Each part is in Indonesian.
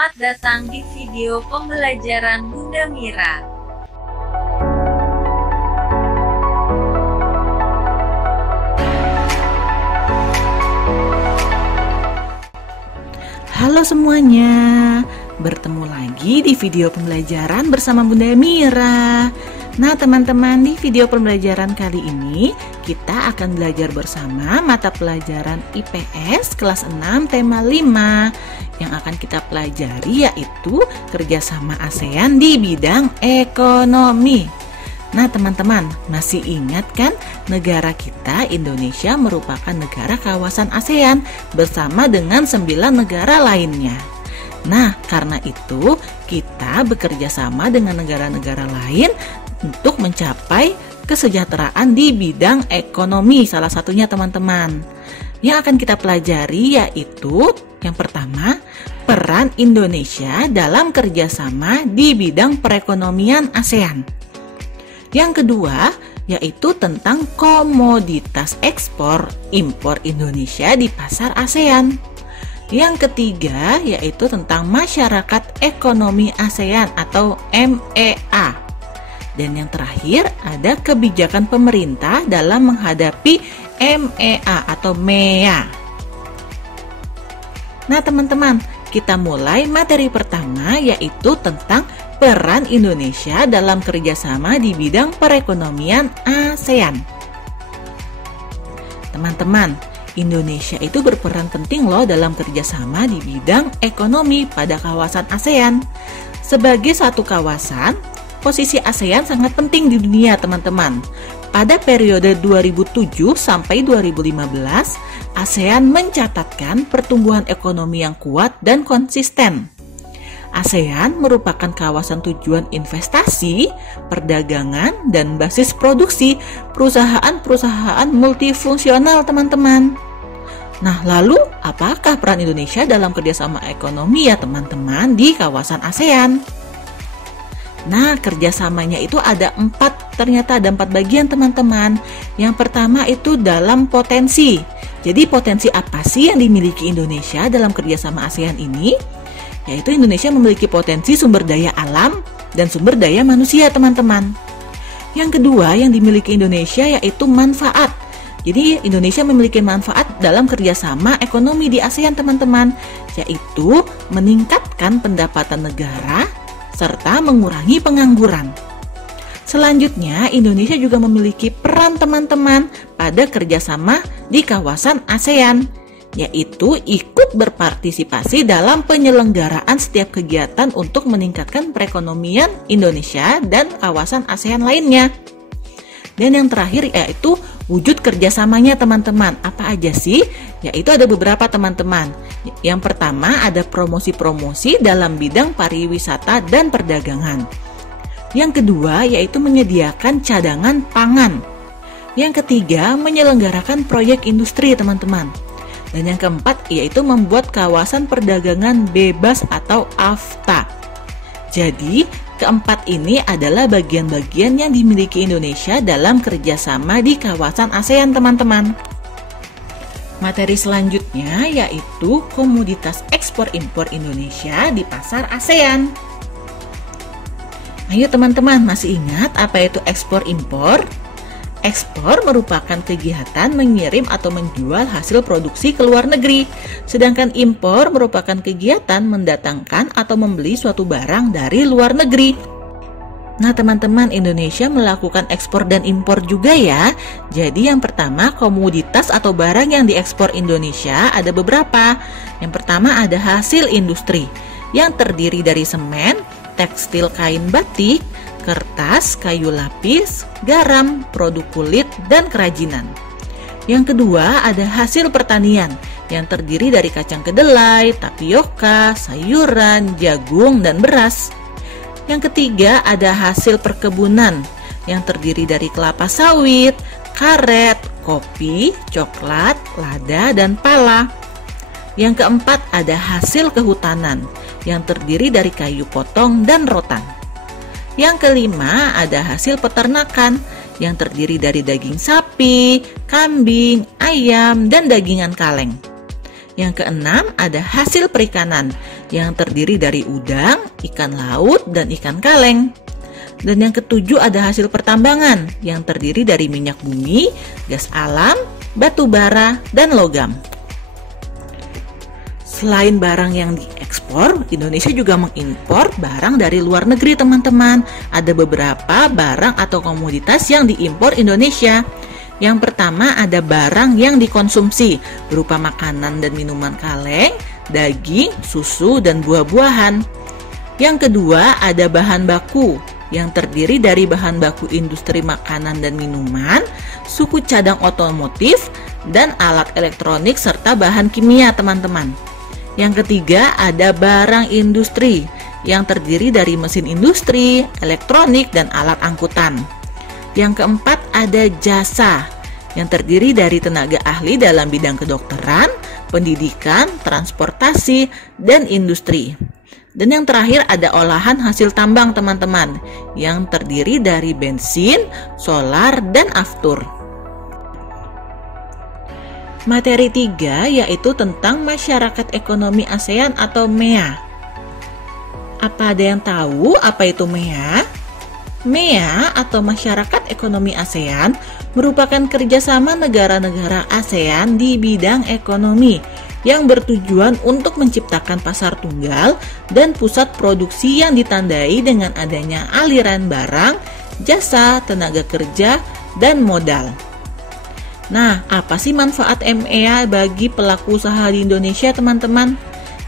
Selamat datang di video pembelajaran Bunda Mira. Halo semuanya, bertemu lagi di video pembelajaran bersama Bunda Mira. Nah teman-teman, di video pembelajaran kali ini kita akan belajar bersama mata pelajaran IPS kelas 6 tema 5. Yang akan kita pelajari yaitu kerjasama ASEAN di bidang ekonomi. Nah teman-teman, masih ingat kan negara kita Indonesia merupakan negara kawasan ASEAN bersama dengan 9 negara lainnya. Nah karena itu kita bekerja sama dengan negara-negara lain untuk mencapai kesejahteraan di bidang ekonomi, salah satunya teman-teman. Yang akan kita pelajari yaitu yang pertama, peran Indonesia dalam kerjasama di bidang perekonomian ASEAN. Yang kedua, yaitu tentang komoditas ekspor impor Indonesia di pasar ASEAN. Yang ketiga, yaitu tentang masyarakat ekonomi ASEAN atau MEA. Dan yang terakhir, ada kebijakan pemerintah dalam menghadapi MEA atau MEA. Nah teman-teman, kita mulai materi pertama yaitu tentang peran Indonesia dalam kerjasama di bidang perekonomian ASEAN. Teman-teman, Indonesia itu berperan penting loh dalam kerjasama di bidang ekonomi pada kawasan ASEAN. Sebagai satu kawasan, posisi ASEAN sangat penting di dunia teman-teman. Pada periode 2007 sampai 2015, ASEAN mencatatkan pertumbuhan ekonomi yang kuat dan konsisten. ASEAN merupakan kawasan tujuan investasi, perdagangan, dan basis produksi perusahaan-perusahaan multifungsional teman-teman. Nah lalu apakah peran Indonesia dalam kerjasama ekonomi ya teman-teman di kawasan ASEAN? Nah kerjasamanya itu ternyata ada 4 bagian teman-teman. Yang pertama itu dalam potensi. Jadi potensi apa sih yang dimiliki Indonesia dalam kerjasama ASEAN ini? Yaitu Indonesia memiliki potensi sumber daya alam dan sumber daya manusia teman-teman. Yang kedua yang dimiliki Indonesia yaitu manfaat. Jadi Indonesia memiliki manfaat dalam kerjasama ekonomi di ASEAN teman-teman, yaitu meningkatkan pendapatan negara serta mengurangi pengangguran. Selanjutnya, Indonesia juga memiliki peran teman-teman pada kerjasama di kawasan ASEAN, yaitu ikut berpartisipasi dalam penyelenggaraan setiap kegiatan untuk meningkatkan perekonomian Indonesia dan kawasan ASEAN lainnya. Dan yang terakhir yaitu wujud kerjasamanya teman-teman. Apa aja sih? Yaitu ada beberapa teman-teman. Yang pertama ada promosi-promosi dalam bidang pariwisata dan perdagangan. Yang kedua yaitu menyediakan cadangan pangan. Yang ketiga menyelenggarakan proyek industri teman-teman. Dan yang keempat yaitu membuat kawasan perdagangan bebas atau AFTA. Jadi keempat ini adalah bagian-bagian yang dimiliki Indonesia dalam kerjasama di kawasan ASEAN teman-teman. Materi selanjutnya yaitu komoditas ekspor impor Indonesia di pasar ASEAN. Ayo teman-teman, masih ingat apa itu ekspor impor? Ekspor merupakan kegiatan mengirim atau menjual hasil produksi ke luar negeri. Sedangkan impor merupakan kegiatan mendatangkan atau membeli suatu barang dari luar negeri. Nah teman-teman, Indonesia melakukan ekspor dan impor juga ya. Jadi yang pertama komoditas atau barang yang diekspor Indonesia ada beberapa. Yang pertama ada hasil industri yang terdiri dari semen, tekstil kain batik, kertas, kayu lapis, garam, produk kulit, dan kerajinan. Yang kedua ada hasil pertanian yang terdiri dari kacang kedelai, tapioka, sayuran, jagung, dan beras. Yang ketiga ada hasil perkebunan yang terdiri dari kelapa sawit, karet, kopi, coklat, lada, dan pala. Yang keempat ada hasil kehutanan yang terdiri dari kayu potong dan rotan. Yang kelima ada hasil peternakan yang terdiri dari daging sapi, kambing, ayam, dan dagingan kaleng. Yang keenam ada hasil perikanan yang terdiri dari udang, ikan laut, dan ikan kaleng. Dan yang ketujuh ada hasil pertambangan yang terdiri dari minyak bumi, gas alam, batu bara, dan logam. Selain barang yang diekspor, Indonesia juga mengimpor barang dari luar negeri, teman-teman. Ada beberapa barang atau komoditas yang diimpor Indonesia. Yang pertama ada barang yang dikonsumsi berupa makanan dan minuman kaleng, daging, susu, dan buah-buahan. Yang kedua ada bahan baku yang terdiri dari bahan baku industri makanan dan minuman, suku cadang otomotif, dan alat elektronik serta bahan kimia, teman-teman. Yang ketiga ada barang industri yang terdiri dari mesin industri, elektronik, dan alat angkutan. Yang keempat ada jasa yang terdiri dari tenaga ahli dalam bidang kedokteran, pendidikan, transportasi, dan industri. Dan yang terakhir ada olahan hasil tambang, teman-teman, yang terdiri dari bensin, solar, dan aftur. Materi 3 yaitu tentang Masyarakat Ekonomi ASEAN atau MEA. Apa ada yang tahu apa itu MEA? MEA atau Masyarakat Ekonomi ASEAN merupakan kerjasama negara-negara ASEAN di bidang ekonomi yang bertujuan untuk menciptakan pasar tunggal dan pusat produksi yang ditandai dengan adanya aliran barang, jasa, tenaga kerja, dan modal. Nah, apa sih manfaat MEA bagi pelaku usaha di Indonesia, teman-teman?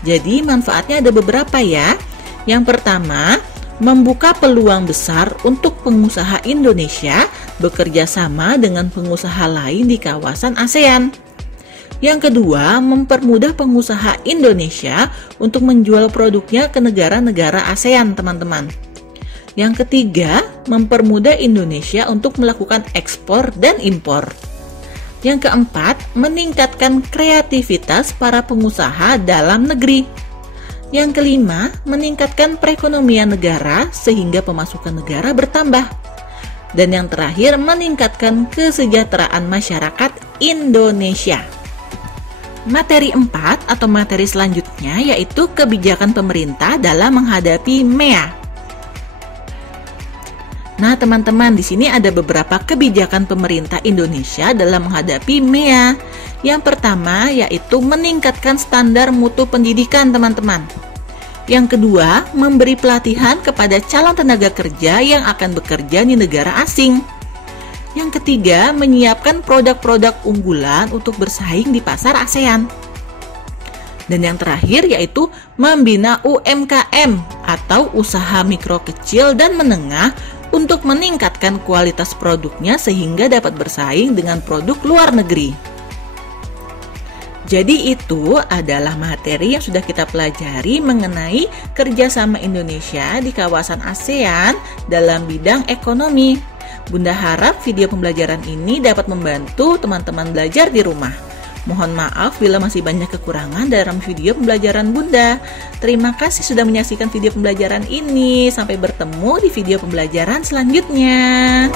Jadi, manfaatnya ada beberapa ya. Yang pertama, membuka peluang besar untuk pengusaha Indonesia bekerja sama dengan pengusaha lain di kawasan ASEAN. Yang kedua, mempermudah pengusaha Indonesia untuk menjual produknya ke negara-negara ASEAN, teman-teman. Yang ketiga, mempermudah Indonesia untuk melakukan ekspor dan impor. Yang keempat, meningkatkan kreativitas para pengusaha dalam negeri. Yang kelima, meningkatkan perekonomian negara sehingga pemasukan negara bertambah. Dan yang terakhir, meningkatkan kesejahteraan masyarakat Indonesia. Materi 4 atau materi selanjutnya yaitu kebijakan pemerintah dalam menghadapi MEA. Nah, teman-teman, di sini ada beberapa kebijakan pemerintah Indonesia dalam menghadapi MEA. Yang pertama yaitu meningkatkan standar mutu pendidikan, teman-teman. Yang kedua, memberi pelatihan kepada calon tenaga kerja yang akan bekerja di negara asing. Yang ketiga, menyiapkan produk-produk unggulan untuk bersaing di pasar ASEAN. Dan yang terakhir yaitu membina UMKM atau usaha mikro kecil dan menengah untuk meningkatkan kualitas produknya sehingga dapat bersaing dengan produk luar negeri. Jadi itu adalah materi yang sudah kita pelajari mengenai kerjasama Indonesia di kawasan ASEAN dalam bidang ekonomi. Bunda harap video pembelajaran ini dapat membantu teman-teman belajar di rumah. Mohon maaf bila masih banyak kekurangan dalam video pembelajaran Bunda. Terima kasih sudah menyaksikan video pembelajaran ini. Sampai bertemu di video pembelajaran selanjutnya.